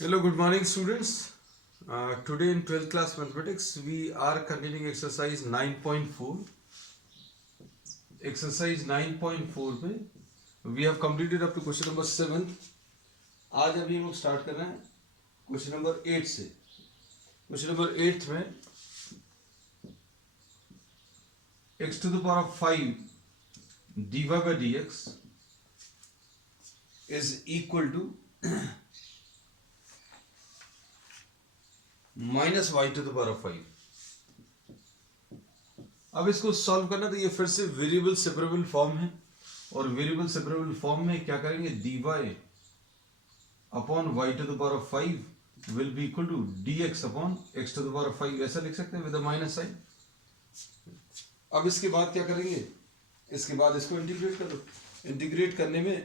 Hello, good morning, students. Today in 12th class mathematics, we are continuing exercise 9.4. Exercise 9.4 में we have completed up to question number 7. आज अभी हम लोग start कर रहे हैं क्वेश्चन नंबर 8 से. क्वेश्चन नंबर 8 में x to the power of 5 dy by dx is equal to minus y to the power of 5. अब इसको सॉल्व करना तो ये फिर से वेरिएबल सेपरेबल फॉर्म है और वेरिएबल सेपरेबल फॉर्म में क्या करेंगे dy upon y to the power of 5 will be equal to dx upon x to the power of 5. ऐसा लिख सकते हैं विद अ माइनस साइन. अब इसके बाद क्या करेंगे, इसके बाद इसको इंटीग्रेट करो. इंटीग्रेट करने में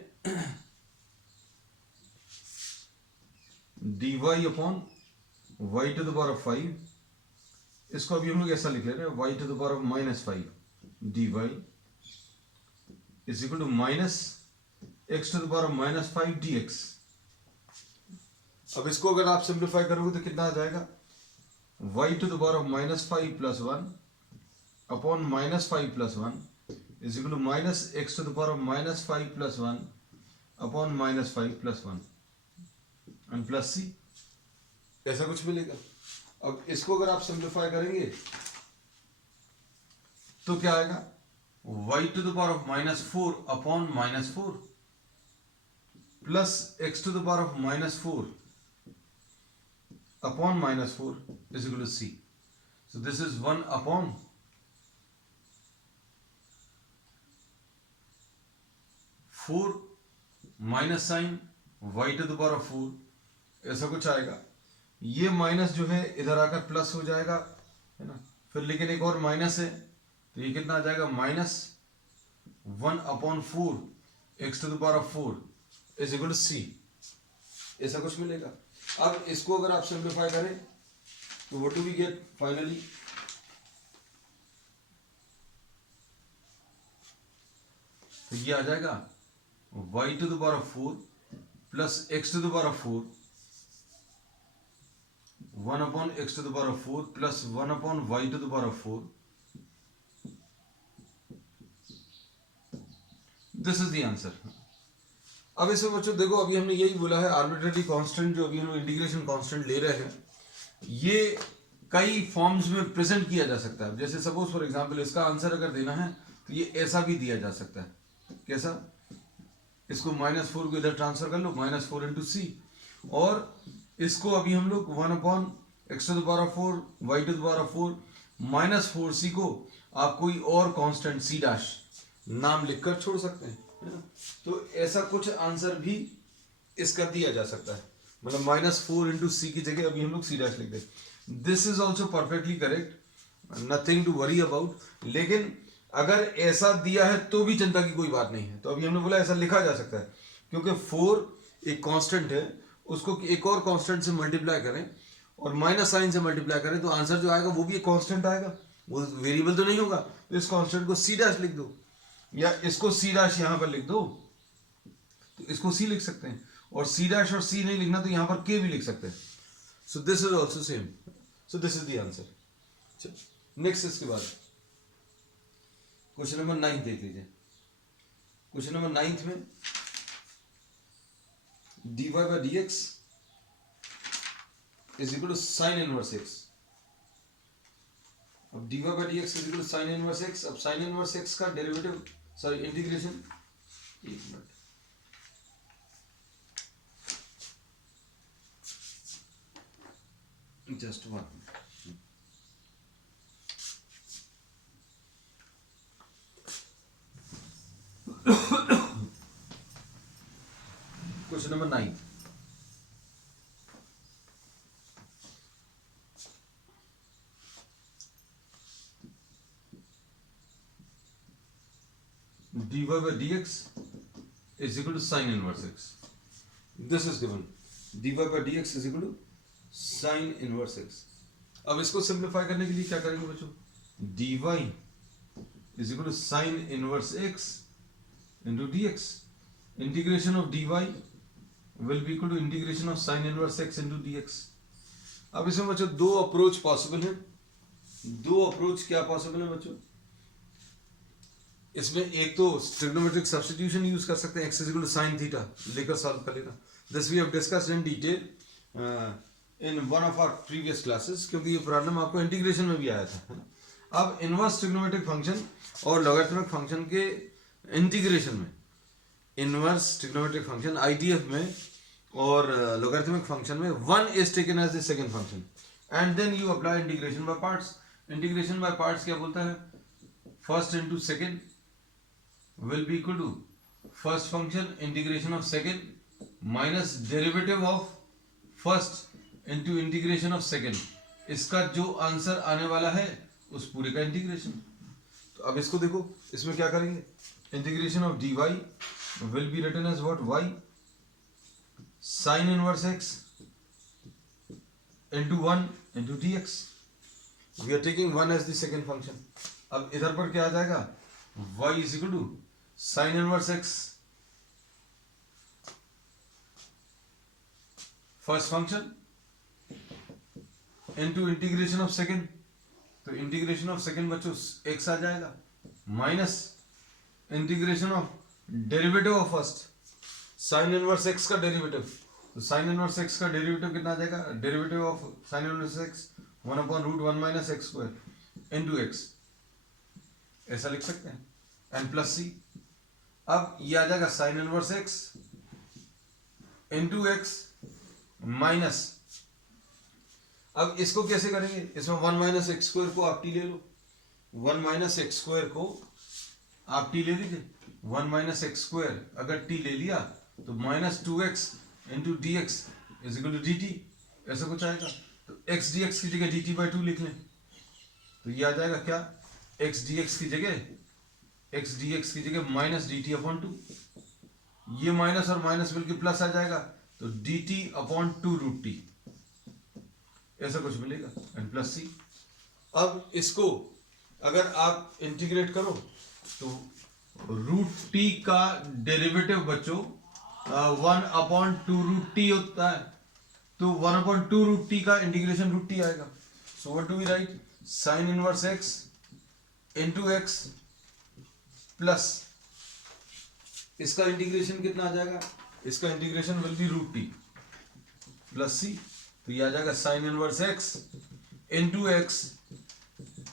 dy upon y to the power of 5, इसको अभी हम लोग ऐसा लिख ले रहे हैं y to the power of minus 5 dy is equal to minus x to the power of minus 5 dx. अब इसको अगर आप सिंप्लीफाई करोगे तो कितना आ जाएगा, y to the power of minus 5 plus 1 upon minus 5 plus 1 is equal to minus x to the power of minus 5 plus 1 upon minus 5 plus 1 and plus c. ऐसा कुछ मिलेगा. अब इसको अगर आप सिंप्लीफाई करेंगे तो क्या आएगा, y to the power of minus 4 upon minus 4 plus x to the power of minus 4 upon minus 4 is equal to c. So this is 1 upon 4 minus sine y to the power of 4, ऐसा कुछ आएगा. ये minus जो है इधर आकर plus हो जाएगा, है ना. फिर लेकिन एक और माइनस है तो ये कितना आ जाएगा, minus 1 upon 4 x to the power of 4 is equal to c. ऐसा कुछ मिलेगा. अब इसको अगर आप सिंप्लीफाई करें तो what do we get finally, तो ये आ जाएगा y to the power of 4 plus x to the power of 4 1 upon x to the power of 4 plus 1 upon y to the power of 4. This is the answer. अब इसमें बच्चों देखो, अभी हमने यही बोला है आर्बिट्रेरी कांस्टेंट जो अभी हम इंटीग्रेशन कांस्टेंट ले रहे हैं, ये कई फॉर्म्स में प्रेजेंट किया जा सकता है. जैसे सपोज फॉर एग्जांपल इसका आंसर अगर देना है तो ये ऐसा भी दिया जा सकता है. कैसा, इसको माइनस 4 को इधर ट्रांसफर कर लो, माइनस 4 इंटू सी, और इसको अभी हम लोग 1 upon x to the power of 4 y to the power of 4 minus 4 को आप कोई और कांस्टेंट सी डैश नाम लिखकर छोड़ सकते हैं, है ना. तो ऐसा कुछ आंसर भी इसका दिया जा सकता है. मतलब माइनस 4 इंटू सी की जगह अभी हम लोग सी डैश लिख दें. This is also perfectly correct, nothing to worry about. लेकिन अगर ऐसा दिया है तो भी चिंता की कोई बात नहीं है. तो अभी हमने बोला ऐसा लिखा जा सकता है क्योंकि 4 एक कांस्टेंट है, उसको एक और कांस्टेंट से मल्टीप्लाई करें और माइनस साइन से मल्टीप्लाई करें तो आंसर जो आएगा वो भी एक कांस्टेंट आएगा, वो वेरिएबल तो नहीं होगा. तो इस कांस्टेंट को सी डैश लिख दो, या इसको सी डैश यहां पर लिख दो, तो इसको सी लिख सकते हैं. और सी डैश और सी नहीं लिखना तो यहां पर के भी लिख सकते हैं. सो this is also same. So this is the answer. Next इसके बाद क्वेश्चन नंबर 9 देख लीजिए. क्वेश्चन नंबर 9 में dy by dx is equal to sin inverse x. अब dy by dx is equal to sin inverse x. अब sin inverse x का derivative, sorry integration, एक minute, just one. Question number 9. dy by dx is equal to sin inverse x. This is given. dy by dx is equal to sin inverse x. अब इसको simplify करने के लिए क्या करेंगे बच्चों, dy is equal to sin inverse x into dx. Integration of dy will be equal to integration of sine inverse x into dx। अब इसमें बच्चों दो अप्रोच पॉसिबल है। दो अप्रोच क्या पॉसिबल है बच्चों? इसमें एक तो ट्रिग्नोमेट्रिक सब्स्टिट्यूशन यूज कर सकते हैं, x is equal to sine theta लेकर सॉल्व कर लेना। This we have discussed in detail in one of our previous classes, क्योंकि ये प्रॉब्लम आपको इंटीग्रेशन में भी आया था, है ना। अब इनवर्स ट्रिग्नोमेट्रिक फंक्शन और लॉगरिथमिक फंक्शन के इंटीग्रेशन में, इनवर्स ट्रिग्नोमेट्रिक फंक्शन आईडीएफ में और लॉगरिथमिक फंक्शन में one is taken as the second function and then you apply integration by parts. Integration by parts क्या बोलता है? First into second will be equal to first function integration of second minus derivative of first into integration of second। इसका जो answer आने वाला है उस पूरे का इंटीग्रेशन। तो अब इसको देखो, इसमें क्या करेंगे? Integration of dy will be written as what? y sin inverse x into 1 into dx। we are taking 1 as the second function। अब इधर पर क्या आ जाएगा? y is equal to sin inverse x first function into integration of second। तो integration of second बच्चों x आ जाएगा minus integration of derivative of first sin inverse x का डेरिवेटिव। तो sin इनवर्स x का डेरिवेटिव कितना आ जाएगा? Derivative of sin inverse x 1/√1 minus x square into x, ऐसा लिख सकते हैं, एन प्लस सी। अब ये आ जाएगा sine inverse x into x minus, अब इसको कैसे करेंगे? इसमें 1 माइनस एक्स स्क्वायर को आप टी ले लो, 1 माइनस एक्स स्क्वायर को आप टी ले लीजिए। 1 माइनस एक्स स्क्वायर अगर टी ले लिया तो minus 2x into d x is equal to d t, ऐसा कुछ आएगा। तो x डी एक्स की जगह डी टी बाई 2 लिख लें, तो ये आ जाएगा क्या? x डी एक्स की जगह माइनस डी टी अपॉन 2, ये माइनस और माइनस मिलकर प्लस आ जाएगा, तो d t upon 2 root t, ऐसा कुछ मिलेगा, एंड प्लस सी। अब इसको अगर आप इंटीग्रेट करो तो रूट टी का डेरिवेटिव बच्चों 1/2 रूट टी होता है, तो 1/2 रूट टी का इंटीग्रेशन रूट टी आएगा। So what do we write? Sine inverse x into x plus इसका इंटीग्रेशन कितना आ जाएगा? इसका integration will be root t plus c, तो ये आ जाएगा sine inverse x into x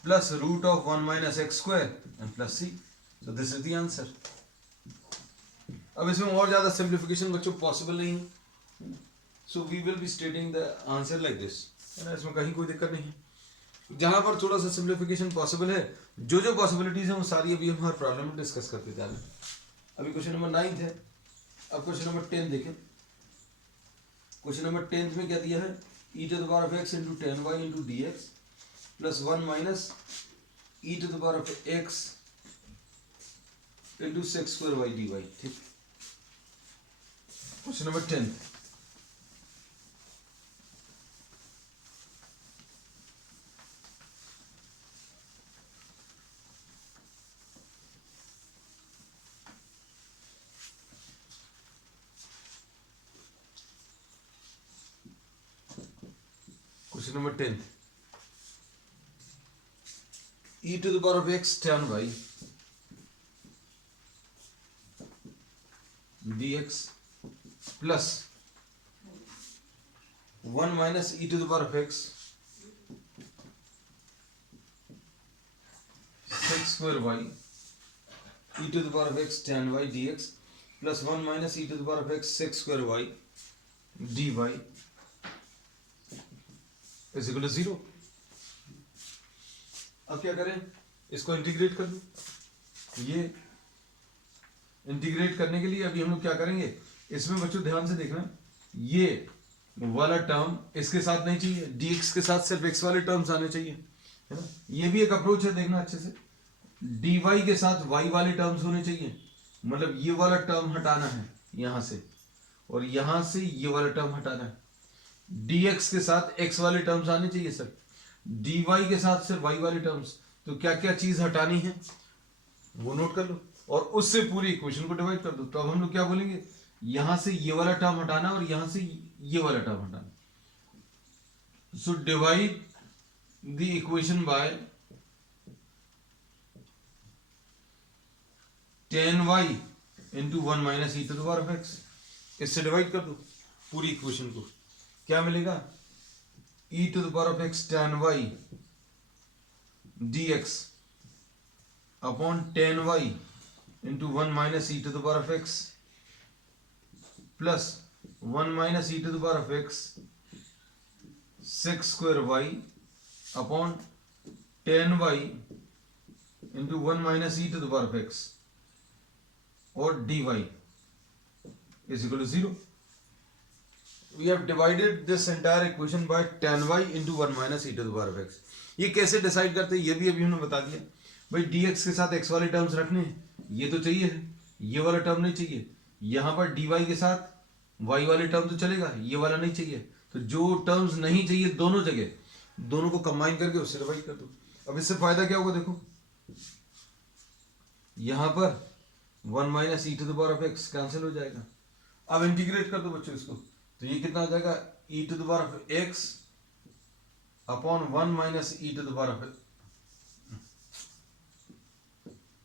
plus root of 1 minus x square and plus c. So this is the answer. अब इसमें और ज्यादा सिंप्लीफिकेशन बच्चों पॉसिबल नहीं है, so we will be stating the answer like this, है ना। इसमें कहीं कोई दिक्कत नहीं है। जहां पर थोड़ा सा सिंप्लीफिकेशन पॉसिबल है, जो जो पॉसिबिलिटीज है वो सारी अभी हम हर प्रॉब्लम में डिस्कस करते जा रहे हैं। अभी क्वेश्चन नंबर 9 है, अब क्वेश्चन नंबर 10 देखें। क्वेश्चन नंबर 10 में क्या दिया है? e to the power of x into 10y into d x plus 1 minus e to the power of x into sec square y dy। ठीक, question number 10। Question number 10. E to the power of x tan y dx plus 1 minus e to the power of x sec square y e to the power of x tan y dx plus 1 minus e to the power of x sec square y dy is equal to 0। अब क्या करें? इसको integrate कर दो। ये integrate करने के लिए अभी हम लोग क्या करेंगे? इसमें बच्चों ध्यान से देखना, ये वाला टर्म इसके साथ नहीं चाहिए, dx के साथ सिर्फ x वाले टर्म्स आने चाहिए, है ना। ये भी एक अप्रोच है, देखना अच्छे से। dy के साथ y वाले टर्म्स होने चाहिए, मतलब ये वाला टर्म हटाना है यहां से, और यहां से ये वाला टर्म हटाना है। dx के साथ x वाले टर्म्स आने चाहिए सर, dy के साथ सिर्फ y वाले टर्म्स। तो क्या क्या चीज हटानी है वो नोट कर लो और उससे पूरी इक्वेशन को डिवाइड कर दो। तो अब हम लोग क्या बोलेंगे? यहां से ये वाला टर्म हटाना और यहां से ये वाला टर्म हटाना. So divide the equation by tan y into 1 minus e to the power of x. इससे डिवाइड कर दो पूरी इक्वेशन को. क्या मिलेगा? e to the power of x tan y dx upon tan y into 1 minus e to the power of x plus 1 minus e to the power of x sec square y upon tan y into 1 minus e to the power of x और dy is equal to 0. We have divided this entire equation by tan y into 1 minus e to the power of x. ये कैसे decide करते हैं ये भी अभी हमने बता दिया. भाई dx के साथ x वाले टर्म्स रखने हैं, ये तो चाहिए है, ये वाला टर्म नहीं चाहिए. यहाँ पर dy के साथ y वाले टर्म तो चलेगा, ये वाला नहीं चाहिए. तो जो टर्म्स नहीं चाहिए दोनों जगह, दोनों को कंबाइन करके उससे डिवाइड कर दो. अब इससे फायदा क्या होगा? देखो यहाँ पर 1 minus e to the power of x cancel हो जाएगा. अब इंटीग्रेट कर दो बच्चों इसको, तो ये कितना आ जाएगा? E to the power of x upon 1 minus e to the power of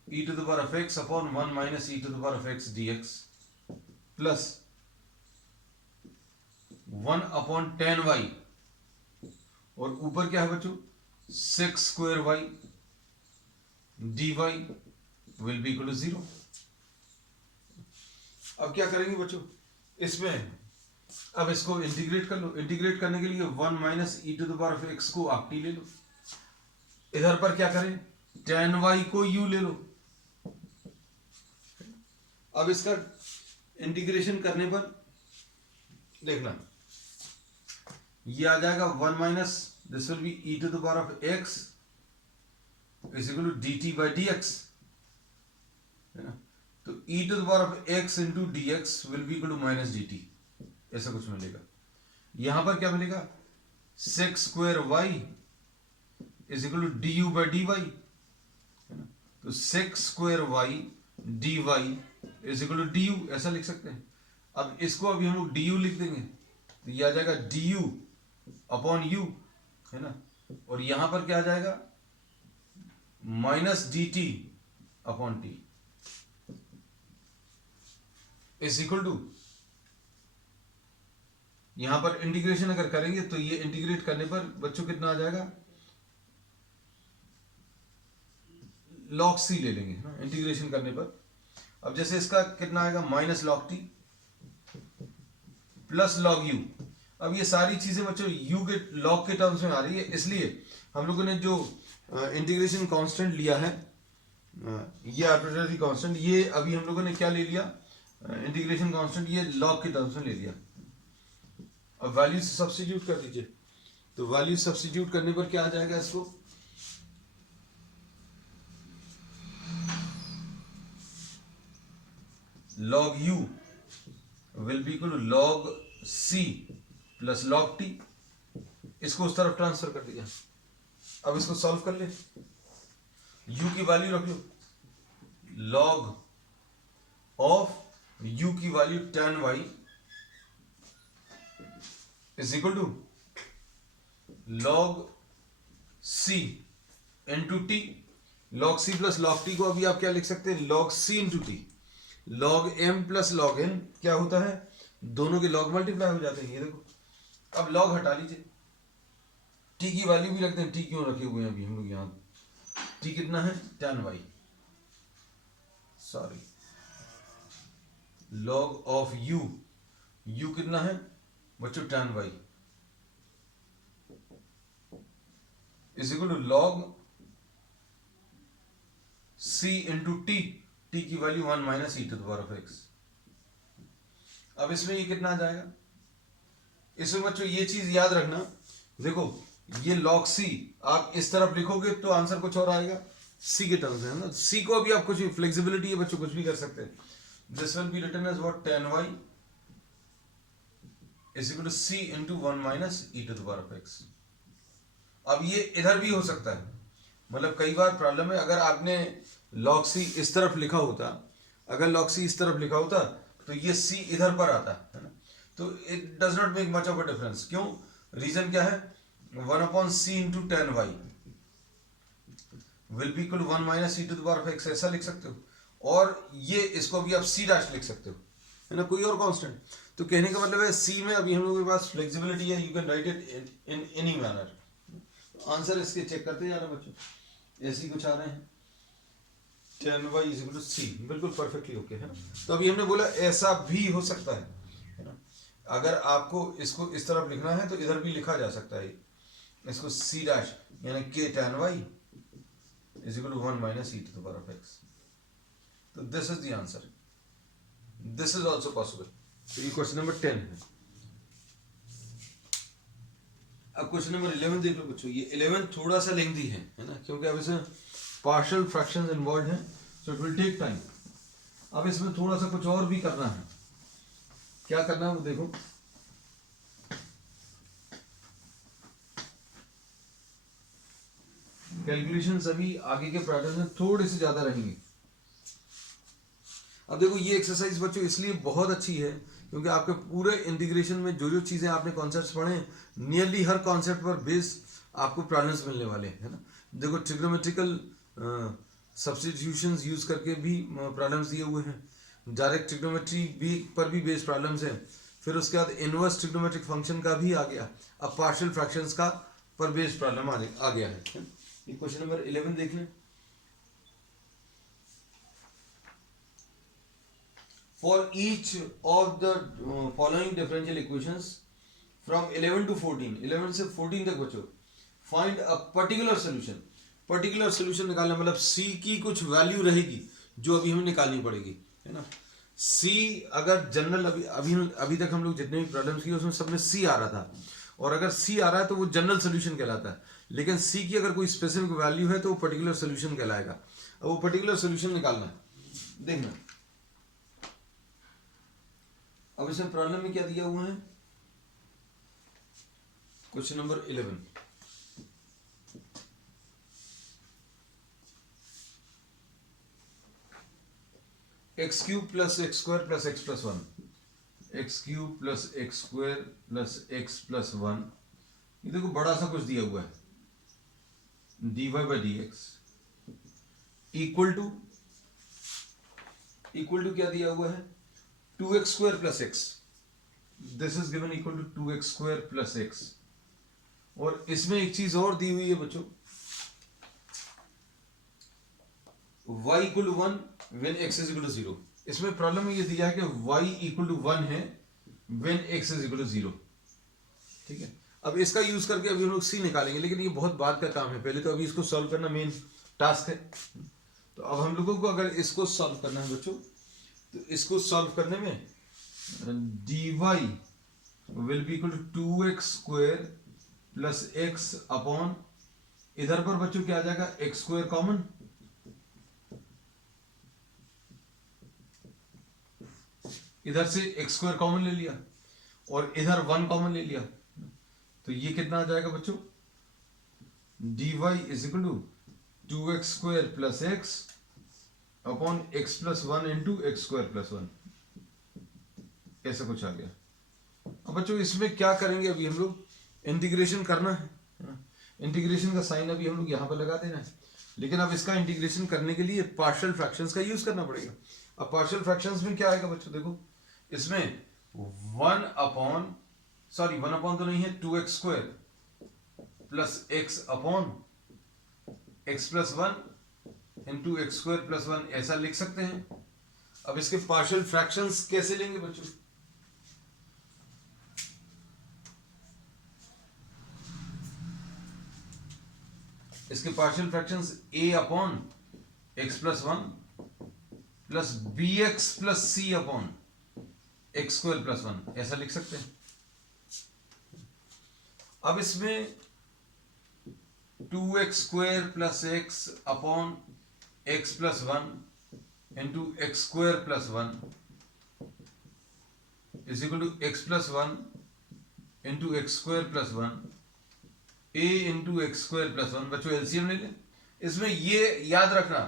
e to the power of x upon 1 minus e to the power of x dx plus 1 upon tan y और ऊपर क्या है बच्चों? Sec square y dy will be equal to 0. अब क्या करेंगे बच्चों इसमें? अब इसको इंटीग्रेट कर लो. इंटीग्रेट करने के लिए 1 minus e to the power of x को आप टी ले लो. इधर पर क्या करें? tan y को u ले लो. अब इसका इंटीग्रेशन करने पर देखना ये आ जाएगा 1 minus this will be e to the power of x is equal to d t by d x है ना. तो e to the power of x into d x will be equal to minus d t, ऐसा कुछ मिलेगा. यहां पर क्या मिलेगा? Sec square y is equal to d u by d y है ना. तो sec square y d y is equal to d you, ऐसा लिख सकते हैं. अब इसको अभी हम लोग डी यू लिख देंगे, तो ये आ जाएगा डी यू अपॉन यू है ना. और यहां पर क्या आ जाएगा? Minus d t upon t is equal to, यहां पर इंटीग्रेशन अगर करेंगे तो ये इंटीग्रेट करने पर बच्चों कितना आ जाएगा? log c ले लेंगे ना इंटीग्रेशन करने पर. अब जैसे इसका कितना आएगा? Minus log t plus log u. अब ये सारी चीजें बच्चों u के log के टर्म्स में आ रही है, इसलिए हम लोगों ने जो इंटीग्रेशन कांस्टेंट लिया है ये आर्बिट्रेरी कांस्टेंट, ये अभी हम लोगों ने क्या ले लिया? इंटीग्रेशन कांस्टेंट ये log के टर्म्स में ले लिया. अब वैल्यू सब्स्टिट्यूट कर दीजिए, तो वैल्यू सब्स्टिट्यूट करने पर क्या आ जाएगा? इसको log u will be equal to log c plus log t. इसको उस तरफ ट्रांसफर कर दिया. अब इसको सॉल्व कर ले, u की वैल्यू रख लो. log ऑफ u की value tan y is equal to log c into t. log c plus log t को अभी आप क्या लिख सकते हैं? log c into t. log m plus log n क्या होता है? दोनों के log मल्टीप्लाई हो जाते हैं. ये देखो, अब log हटा लीजिए, t की वैल्यू भी रखते हैं. t क्यों रखे हुए हैं अभी हम लोग यहाँ? t कितना है? tan y, sorry log of u, u कितना है बच्चों? tan y is equal to log c into t. T की value 1 minus e to the power of x. अब इसमें ये कितना आ जाएगा? इसमें बच्चों ये चीज याद रखना, देखो ये log c आप इस तरफ लिखोगे तो आंसर कुछ और आएगा c के टर्म्स में है ना. c को अभी आप कुछ भी फ्लेक्सिबिलिटी है बच्चों, कुछ भी कर सकते हैं. This will be written as what? tan y is equal to c into 1 minus e to the power of x. अब ये इधर भी हो सकता है, मतलब कई बार प्रॉब्लम है, अगर आपने log c इस तरफ लिखा होता, अगर log c इस तरफ लिखा होता तो ये c इधर पर आता है ना, तो it does not make much of a difference. क्यों? रीजन क्या है? 1/c into tan y will be equal 1 minus e to the power of x, ऐसा लिख सकते हो। और ये इसको भी आप सी डैश लिख सकते हो, है ना, कोई और कांस्टेंट। तो कहने का मतलब है सी में अभी हम लोगों के पास फ्लेक्सिबिलिटी है, you can write it in any manner. Answer इसके चेक करते जा रहे हैं बच्चों, ऐसे ही कुछ आ रहे हैं। 10y इज इक्वल टू सी, बिल्कुल परफेक्टली ओके है ना। तो अभी हमने बोला ऐसा भी हो सकता है ना। अगर आपको इसको इस तरफ लिखना है तो इधर भी लिखा जा सकता है, इसको सी डैश यानी के tan y is equal to 1 minus e to the power of x. तो this is the answer, this is also possible. तो ये क्वेश्चन नंबर 10 है। अब क्वेश्चन नंबर 11 देख लो बच्चों। ये 11 थोड़ा सा लेंथी है ना, क्योंकि अब इसमें पार्शियल फ्रैक्शंस इन्वॉल्व हैं, so it will take time. अब इसमें थोड़ा सा कुछ और भी करना है। क्या करना है वो देखो। कैलकुलेशन अभी आगे के पैटर्न में थोड़े से ज्यादा रहेंगे। अब देखो ये एक्सरसाइज बच्चों इसलिए बहुत अच्छी है क्योंकि आपके पूरे इंटीग्रेशन में जो जो चीजें आपने कॉन्सेप्ट्स पढ़े, नियरली हर कॉन्सेप्ट पर बेस्ड आपको प्रॉब्लम्स मिलने वाले हैं, है ना। देखो ट्रिग्नोमेट्रिकल सब्स्टिट्यूशंस यूज करके भी प्रॉब्लम्स दिए हुए हैं, डायरेक्ट ट्रिग्नोमेट्री भी पर भी बेस्ड प्रॉब्लम्स हैं, फिर उसके बाद इनवर्स ट्रिग्नोमेट्रिक फंक्शन का भी आ गया, अब पार्शियल फ्रैक्शंस का पर बेस्ड प्रॉब्लम आ गया है। ये क्वेश्चन नंबर 11 देख लें। For each of the following differential equations from 11 to 14, 11 से 14 तक बच्चों, find a particular solution। Particular solution निकालना मतलब c की कुछ वैल्यू रहेगी जो अभी हमें निकालनी पड़ेगी, है ना। c अगर जनरल अभी तक हम लोग जितने भी प्रॉब्लम्स किए उसमें सब में c आ रहा था, और अगर c आ रहा है तो वो जनरल सोल्यूशन कहलाता है, लेकिन c की अगर कोई स्पेसिफिक वैल्यू है तो वो पर्टिकुलर सोल्यूशन कहलाएगा। अब वो पर्टिकुलर सोल्यूशन निकालना है, देखना। अब इसमें प्रॉब्लम में क्या दिया हुआ है, question number 11। X cube plus x square plus x plus 1, x cube plus x square plus x plus 1, ये देखो बड़ा सा कुछ दिया हुआ है, dy by d x equal to क्या दिया हुआ है, 2x square plus x, this is given equal to 2x square plus x. और इसमें एक चीज और दी हुई है बच्चों, y equal to 1 when x is equal to 0। इसमें प्रॉब्लम में ये दिया है कि y इक्वल टू 1 है when x is equal to 0, ठीक है। अब इसका यूज करके अभी हम लोग c निकालेंगे, लेकिन ये बहुत बाद का काम है, पहले तो अभी इसको सॉल्व करना मेन टास्क है। तो अब हम लोगों को अगर इसको सॉल्व करना है बच्चों, तो इसको सॉल्व करने में dy will be equal to 2x square plus x upon, इधर पर बच्चों क्या आ जाएगा, x स्क्वायर कॉमन, इधर से x स्क्वायर कॉमन ले लिया और इधर 1 कॉमन ले लिया, तो ये कितना आ जाएगा बच्चों, dy is equal to 2x square plus x upon x plus 1 into x square plus 1, ऐसा कुछ आ गया। अब बच्चों इसमें क्या करेंगे, अभी हम लोग इंटीग्रेशन करना है, इंटीग्रेशन का साइन अभी हम लोग यहाँ पर लगा देना है, लेकिन अब इसका इंटीग्रेशन करने के लिए पार्शियल फ्रैक्शंस का यूज करना पड़ेगा। अब पार्शियल फ्रैक्शंस में क्या आएगा बच्चों, देखो इसमें 1 अपॉन तो नहीं है, 2x square plus x upon x plus 1 into x square plus 1, ऐसा लिख सकते हैं। अब इसके पार्शियल फ्रैक्शंस कैसे लेंगे बच्चों, इसके partial fractions a upon x plus 1 plus b x plus c upon x square plus 1, ऐसा लिख सकते हैं। अब इसमें 2x square plus x upon x plus 1 into x square plus 1 is equal to x plus 1 into x square plus 1 a into x square plus 1। बच्चों LCM ले लें। इसमें ये याद रखना,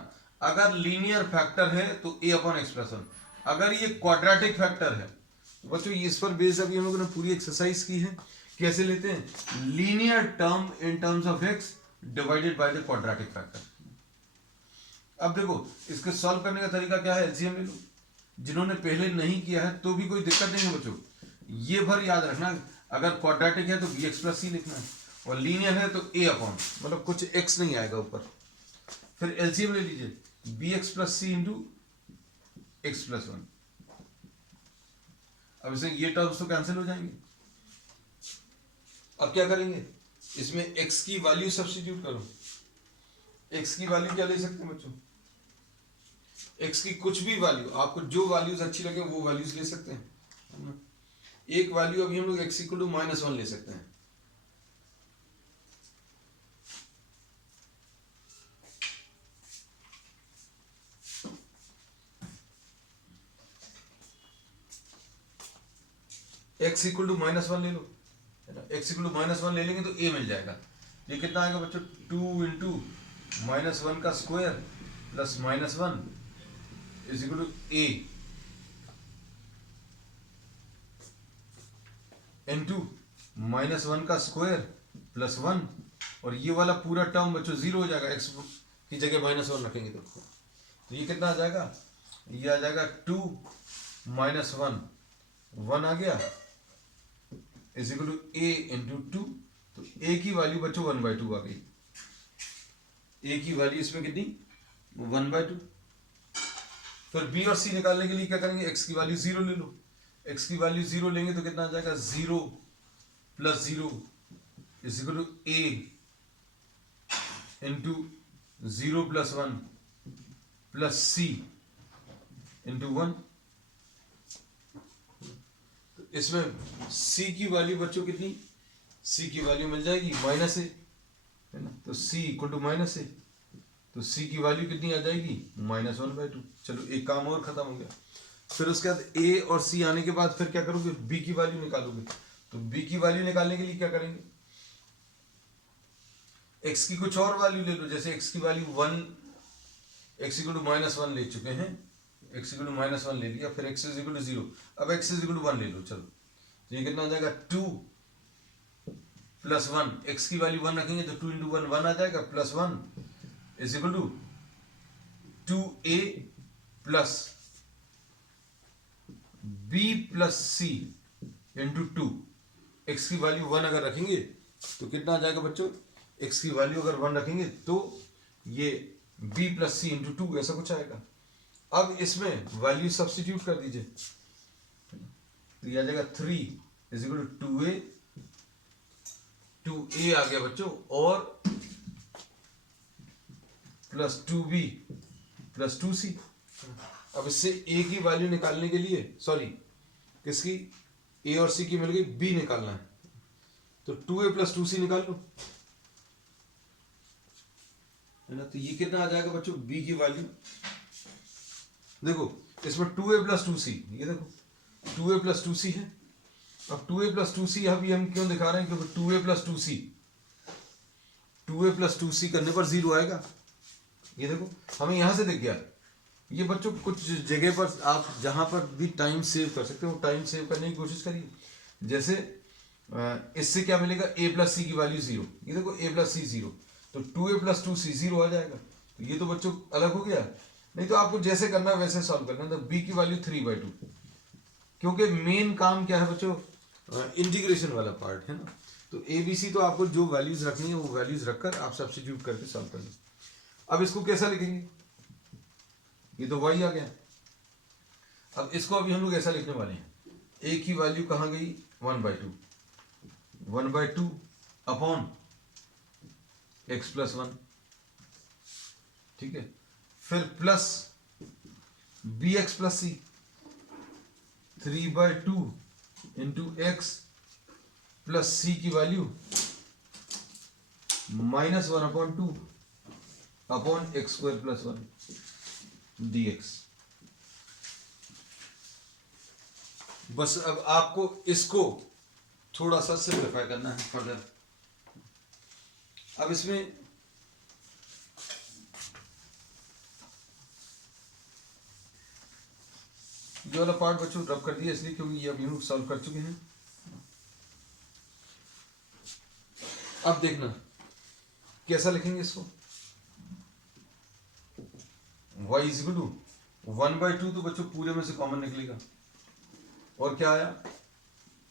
अगर लीनियर फैक्टर है तो a अपॉन एक्स प्लस 1, अगर ये क्वाड्रेटिक फैक्टर है तो बच्चों इस पर बेस्ड अभी हम लोगों ने पूरी एक्सरसाइज की है। कैसे लेते हैं? Linear term in terms of x divided by the quadratic factor. अब देखो इसके सॉल्व करने का तरीका क्या है, एलसीएम ले लो। जिन्होंने पहले नहीं किया है तो भी कोई दिक्कत नहीं है बच्चों, ये भर याद रखना, अगर क्वाड्रेटिक है तो बी एक्स प्लस सी लिखना है, और लीनियर है तो ए अपॉन, मतलब कुछ एक्स नहीं आएगा ऊपर। फिर एलसीएम ले लीजिए, बी एक्स प्लस सी इंटू एक्स प्लस वन। अब इसे ये टर्म्स तो कैंसिल हो जाएंगे। अब क्या करेंगे, इसमें x की वैल्यू सब्स्टिट्यूट करो। x की वैल्यू क्या ले सकते हैं बच्चों? x की कुछ भी वैल्यू, आपको जो वैल्यूज अच्छी लगे वो वैल्यूज ले सकते हैं। एक वैल्यू अभी हम लोग x इक्वल टू -1 ले सकते हैं। x इक्वल टू -1 ले लो, x इक्वल टू -1 ले लेंगे तो a मिल जाएगा। ये कितना आएगा बच्चों? 2 इंटू -1 का square plus -1 is equal to a into -1 का स्क्वायर प्लस 1, और ये वाला पूरा टर्म बच्चों जीरो हो जाएगा, x की जगह -1 रखेंगे तो ये कितना आ जाएगा? ये आ जाएगा 2 -1 1 आ गया is equal to a into 2। तो a की वैल्यू बच्चों 1/2 आ गई। a की वैल्यू इसमें कितनी? 1/2। फिर b और c निकालने के लिए क्या करेंगे? x की वैल्यू 0 ले लो। x की वैल्यू 0 लेंगे तो कितना आ जाएगा? 0 plus 0 is equal to a into 0 plus 1 plus c into 1। इसमें c की वैल्यू बच्चों कितनी? c की वैल्यू मिल जाएगी -a, है ना, तो c इक्वल टू -a, तो c की वैल्यू कितनी आ जाएगी? -1/2। चलो एक काम और खत्म हो गया। फिर उसके बाद a और c आने के बाद फिर क्या करोगे? b की वैल्यू निकालोगे। तो b की वैल्यू निकालने के लिए क्या करेंगे? x की कुछ और वैल्यू ले लो, जैसे x की वैल्यू 1, x इक्वल टू -1 ले चुके हैं, x इक्वल टू -1 ले लिया, फिर x इज इक्वल टू 0, अब x इज इक्वल टू 1 ले लो। चलो तो ये कितना आ जाएगा? 2 प्लस 1, x की वैल्यू 1 रखेंगे तो 2 इंटू 1 1 आ जाएगा, plus 1 is equal to 2a plus b plus c into 2। x की वैल्यू 1 अगर रखेंगे तो कितना आ जाएगा बच्चों? x की वैल्यू अगर 1 रखेंगे तो ये b प्लस c इंटू 2 ऐसा कुछ आएगा। अब इसमें वैल्यू सब्स्टिट्यूट कर दीजिए, तो ये आ जाएगा 3 इज इक्वल टू 2a आ गया बच्चों, और प्लस 2b प्लस 2c। अब इससे a की वैल्यू निकालने के लिए, सॉरी किसकी, a और c की मिल गई, b निकालना है, तो 2a प्लस 2c निकाल लो, है ना। तो ये कितना आ जाएगा बच्चों? b की वैल्यू देखो, इसमें 2a प्लस 2c, ये देखो 2a प्लस 2c है। अब 2a प्लस 2c अभी हम क्यों दिखा रहे हैं? क्योंकि 2a plus 2c, 2a plus 2c करने पर 0 आएगा। ये देखो हमें यहां से दिख गया। ये बच्चों कुछ जगह पर आप जहां पर भी टाइम सेव कर सकते हो, टाइम सेव करने की कोशिश करिए। जैसे इससे क्या मिलेगा? a प्लस सी की वैल्यू 0, ये देखो a प्लस सी 0, तो 2a प्लस 2c 0 आ जाएगा। तो ये तो बच्चों अलग हो गया। नहीं तो आपको जैसे करना है वैसे सॉल्व करना है। तो b की वैल्यू 3/2, क्योंकि मेन काम क्या है बच्चों? इंटीग्रेशन वाला पार्ट है ना। तो ABC तो आपको जो वैल्यूज रखनी है वो वैल्यूज रखकर आप सब्स्टिट्यूट करके सॉल्व कर लो। अब इसको कैसा लिखेंगे? ये तो y आ गया। अब इसको अभी हम लोग ऐसा लिखने वाले हैं, a की वैल्यू कहाँ गई? 1/2, 1/2 अपॉन x प्लस 1, ठीक है। फिर plus bx plus c, 3/2 into x plus c की value -1/2 upon x square plus 1 dx। बस अब आपको इसको थोड़ा सा सिंप्लीफाई करना है फर्दर। अब इसमें ये वाला पार्ट बच्चों रब कर दिया इसलिए क्योंकि ये अभी हम सॉल्व कर चुके हैं। अब देखना कैसा लिखेंगे इसको। y इज इक्वल टू 1/2 तो बच्चों पूरे में से कॉमन निकलेगा और क्या आया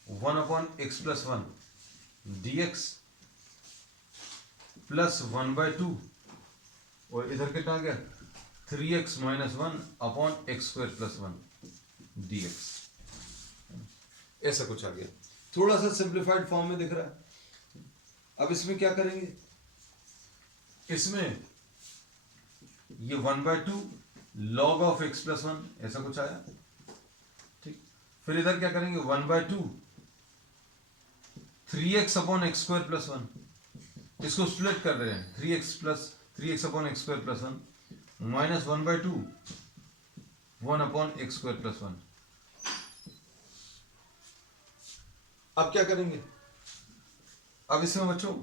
1/x+1 dx प्लस 1/2 और इधर कितना आ गया 3x - 1/x² + 1 dx। ऐसा कुछ आ गया, थोड़ा सा सिंप्लीफाइड फॉर्म में दिख रहा है। अब इसमें क्या करेंगे, इसमें ये 1/2 log of x+1 ऐसा कुछ आया, ठीक। फिर इधर क्या करेंगे 1/2 3x/x² + 1, इसको स्प्लिट कर रहे हैं 3x/x² + 1 -1/2 1/x² + 1। अब क्या करेंगे, अब इसमें बच्चों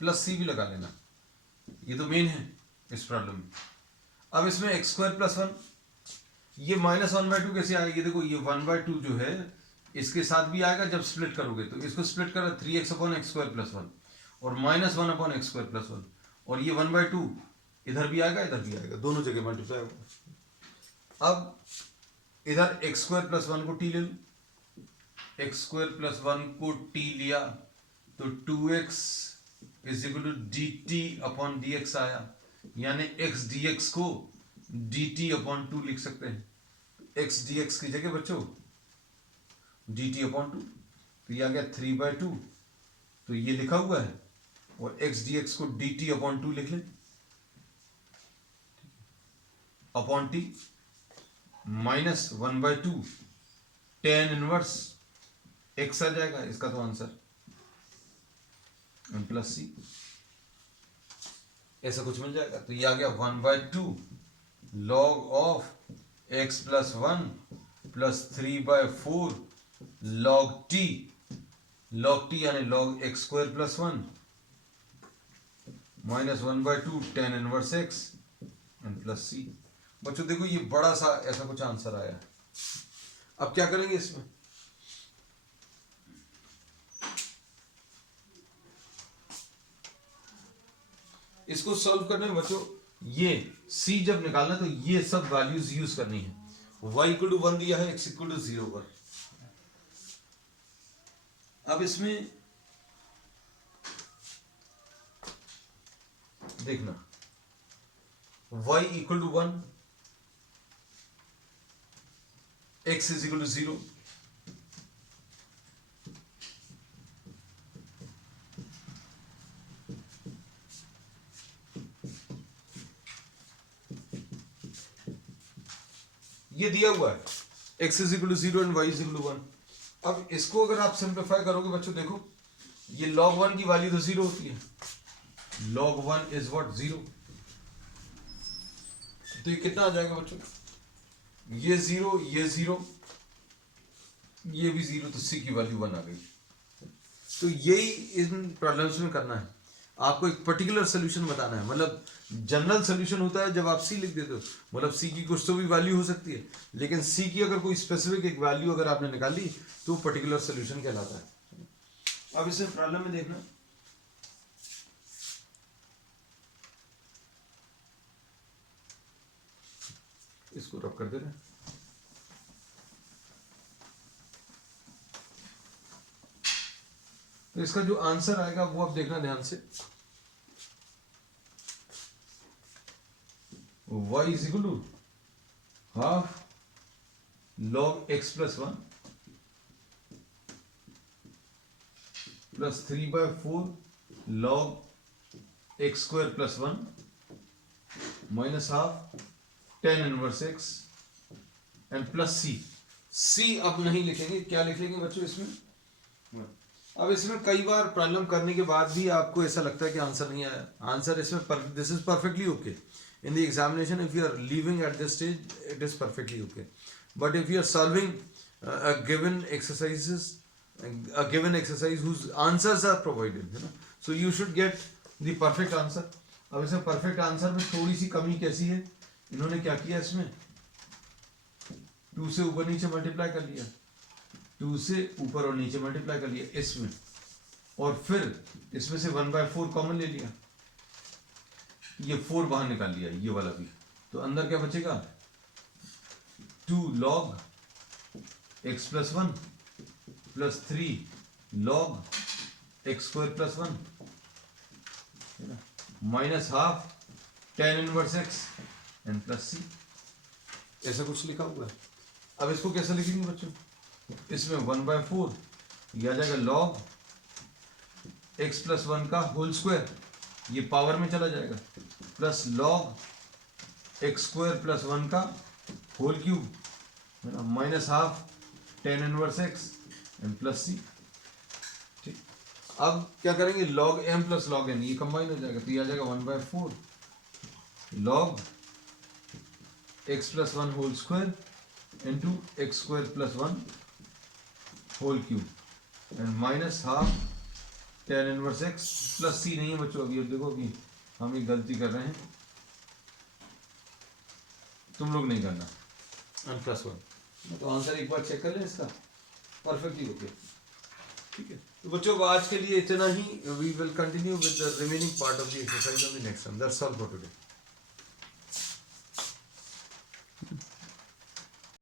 +c भी लगा लेना, ये तो मेन है इस प्रॉब्लम में। अब इसमें x² + 1 ये -1/2 कैसे आएगी, देखो ये 1/2 जो है इसके साथ भी आएगा जब स्प्लिट करोगे, तो इसको स्प्लिट करो 3x/x² + 1 और -1/x² + 1 और ये 1/2 इधर भी आएगा इधर भी आएगा, दोनों जगह मल्टीप्लाई होगा। अब इधर x² + 1 को t ले लो, x² + 1 को t लिया तो 2x = dt/dx आया, यानी x dx को dt/2 लिख सकते हैं। x dx की जगह बच्चों dt/2, तो ये आ गया 3/2, तो ये लिखा हुआ है और x dx को dt/2 लिख लें upon t -1/2 tan inverse x आ जाएगा इसका तो आंसर प्लस c ऐसा कुछ मिल जाएगा। तो ये आ गया 1/2 log of x + 1 + 3/4 log t यानी log x² + 1 -1/2 tan inverse x and plus c। बच्चों देखो ये बड़ा सा ऐसा कुछ आंसर आया। अब क्या करेंगे इसमें, इसको सॉल्व करने में बच्चों ये c जब निकालना तो ये सब वैल्यूज यूज करनी है। y = 1 दिया है, x = 0 पर। अब इसमें देखना y = 1 x = 0, ये दिया हुआ है x = 0 एंड y = 1। अब इसको अगर आप सिंप्लीफाई करोगे बच्चों देखो ये log 1 की वैल्यू तो 0 होती है, log 1 इज व्हाट 0, तो ये कितना आ जाएगा बच्चों, ये 0 ये 0 ये भी 0, तो c की वैल्यू 1 आ गई। तो यही इन प्रॉब्लम्स में करना है, आपको एक पर्टिकुलर सोल्यूशन बताना है। मतलब जनरल सोल्यूशन होता है जब आप c लिख देते हो, मतलब c की कुछ तो भी वैल्यू हो सकती है, लेकिन c की अगर कोई स्पेसिफिक एक वैल्यू अगर आपने निकाली तो वो पर्टिकुलर सोल्यूशन कहलाता है। अब इसे प्रॉब्लम में देखना, इसको रब कर दे रहे हैं। तो इसका जो आंसर आएगा वो आप देखना ध्यान से, y = ½ log x + 1 + 3/4 log x² + 1 -½ tan inverse x and plus c अब नहीं लिखेंगे, क्या लिखेंगे बच्चों इसमें। अब इसमें कई बार प्रॉब्लम करने के बाद भी आपको ऐसा लगता है कि आंसर नहीं आया, आंसर इसमें this is perfectly okay in the examination. If you are leaving at this stage, it is perfectly okay, but if you are solving a given exercise whose answers are provided, so you should get the perfect answer. अब इसमें perfect answer में थोड़ी सी कमी कैसी है, इन्होंने क्या किया इसमें 2 से ऊपर नीचे मल्टीप्लाई कर लिया, 2 से ऊपर और नीचे मल्टीप्लाई कर लिया इसमें, और फिर इसमें से 1/4 कॉमन ले लिया, ये 4 बाहर निकाल लिया ये वाला भी, तो अंदर क्या बचेगा 2 log x + 1 + 3 log x² + 1 है ना, -½ tan inverse x n + c, ऐसा कुछ लिखा हुआ है। अब इसको कैसे लिखेंगे बच्चों, इसमें 1/4 ये आ जाएगा log x + 1 का होल स्क्वायर, ये पावर में चला जाएगा, प्लस log x² + 1 का होल क्यूब है ना, -½ tan inverse x n + c। ठीक, अब क्या करेंगे log m + log n, ये कंबाइन हो जाएगा, तो ये आ जाएगा 1/4 log x + 1 whole square into x² + 1 whole cube and -½ tan inverse x + c नहीं है बच्चों, अभी अब देखो अभी हम एक गलती कर रहे हैं, तुम लोग नहीं करना, n + 1, तो आंसर एक बार चेक कर लें इसका, परफेक्टली ओके। ठीक है, तो बच्चों आज के लिए इतना ही, we will continue with the remaining part of the exercise on the next one, that's all for today.